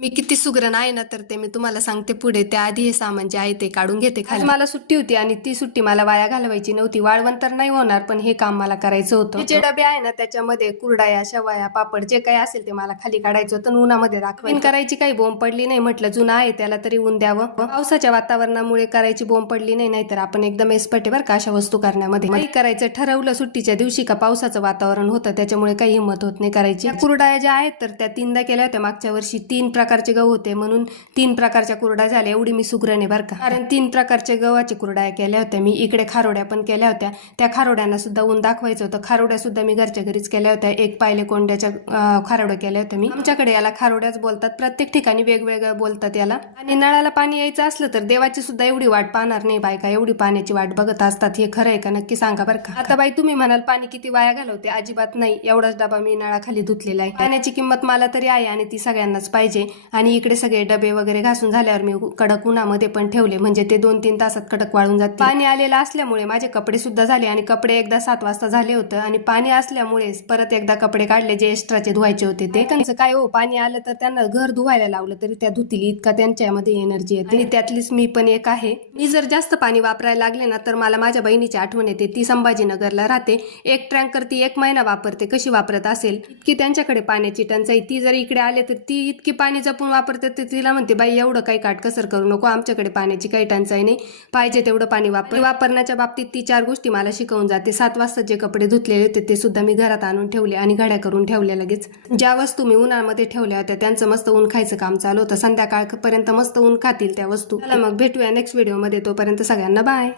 मी किती सुगरण आहे ना तर ते मी तुम्हाला सांगते पुढे. त्याआधी हे सामान जे आहे ते काढून घेते खाली. मला सुट्टी होती आणि ती सुट्टी मला वाया घालवायची नव्हती. वाळवण तर नाही होणार पण हे काम मला करायचं होतं. जे डबे आहे ना त्याच्यामध्ये कुरडाया, शेवया, पापड जे काही असेल ते मला खाली काढायचं होतं. उन्हामध्ये दाखवायचं करायची काही बोंब पडली नाही. म्हटलं जुना आहे त्याला तरी ऊन द्यावं. पावसाच्या वातावरणामुळे करायची बोंब पडली नाही, नाहीतर आपण एकदम एक्सपर्ट आहे बरं का अशा वस्तू करण्यामध्ये. काही करायचं ठरवलं सुट्टीच्या दिवशी का पावसाचं वातावरण होतं त्याच्यामुळे काही हिंमत होत नाही करायची. कुरडाया ज्या आहेत तर त्या 3दा केल्या होत्या मागच्या वर्षी. 3 प्रकारचे गहू होते म्हणून 3 प्रकारच्या कुरड्या झाल्या. एवढी मी सुगरण आहे बरं का. कारण 3 प्रकारचे गव्हाच्या कुरड्या केल्या होत्या मी. इकडे खारोड्या पण केल्या होत्या. त्या खारोड्यांना सुद्धा ऊन दाखवायचं होतं. खारोड्या सुद्धा मी घरच्या घरीच केल्या होत्या. एक पायले कोंड्याच्या खारोड्या केल्या होत्या मी. आमच्याकडे याला खारोड्याच बोलतात. प्रत्येक ठिकाणी वेगवेगळं बोलतात याला. आणि नळाला पाणी यायचं असलं तर देवाची सुद्धा एवढी वाट पाहणार नाही बायका. एवढी पाण्याची वाट बघत असतात. हे खरं आहे का नक्की सांगा बरं का. आता बाई तुम्ही म्हणाल पाणी किती वाया घालवते. अजिबात नाही. एवढाच डबा मी नळाखाली धुतलेला आहे. पाण्याची किंमत मला तरी आहे आणि ती सगळ्यांनाच पाहिजे. आणि इकडे सगळे डबे वगैरे घासून झाल्यावर मी कडक उन्हामध्ये पण ठेवले म्हणजे ते 2-3 तासात कडक वाळून जाते. पाणी आलेलं असल्यामुळे माझे कपडे सुद्धा झाले आणि कपडे एकदा 7 वाजता झाले होतं आणि पाणी असल्यामुळे परत एकदा कपडे काढले जे एक्स्ट्राचे धुवायचे होते ते. त्यांचं काय हो पाणी आलं तर त्यांना घर धुवायला लावलं तरी त्या धुतील इतका त्यांच्यामध्ये एनर्जी येते. आणि त्यातलीच मी पण एक आहे. मी जर जास्त पाणी वापरायला लागले ना तर मला माझ्या बहिणीची आठवण येते. ती संभाजीनगरला राहते. एक टँकर ती 1 महिना वापरते. कशी वापरत असेल इतकी त्यांच्याकडे पाण्याची टंचाई. ती जर इकडे आले तर ती इतकी पाणी जपून वापरते. तिला म्हणते बाई एवढं काही काटकसर करू नको. आमच्याकडे पाण्याची काही टंचाई नाही. पाहिजे तेवढं पाणी वापरण्याच्या बाबतीत ती 4 गोष्टी मला शिकवून जाते. 7 वाजता जे कपडे धुतलेले होते ते सुद्धा मी घरात आणून ठेवले आणि घड्या करून ठेवल्या लगेच. ज्या वस्तू मी उन्हामध्ये ठेवल्या होत्या त्यांचं मस्त ऊन खायचं काम चालू होतं. संध्याकाळपर्यंत मस्त ऊन खातील त्या वस्तू. चला मग भेटूया नेक्स्ट व्हिडिओमध्ये. तोपर्यंत सगळ्यांना बाय.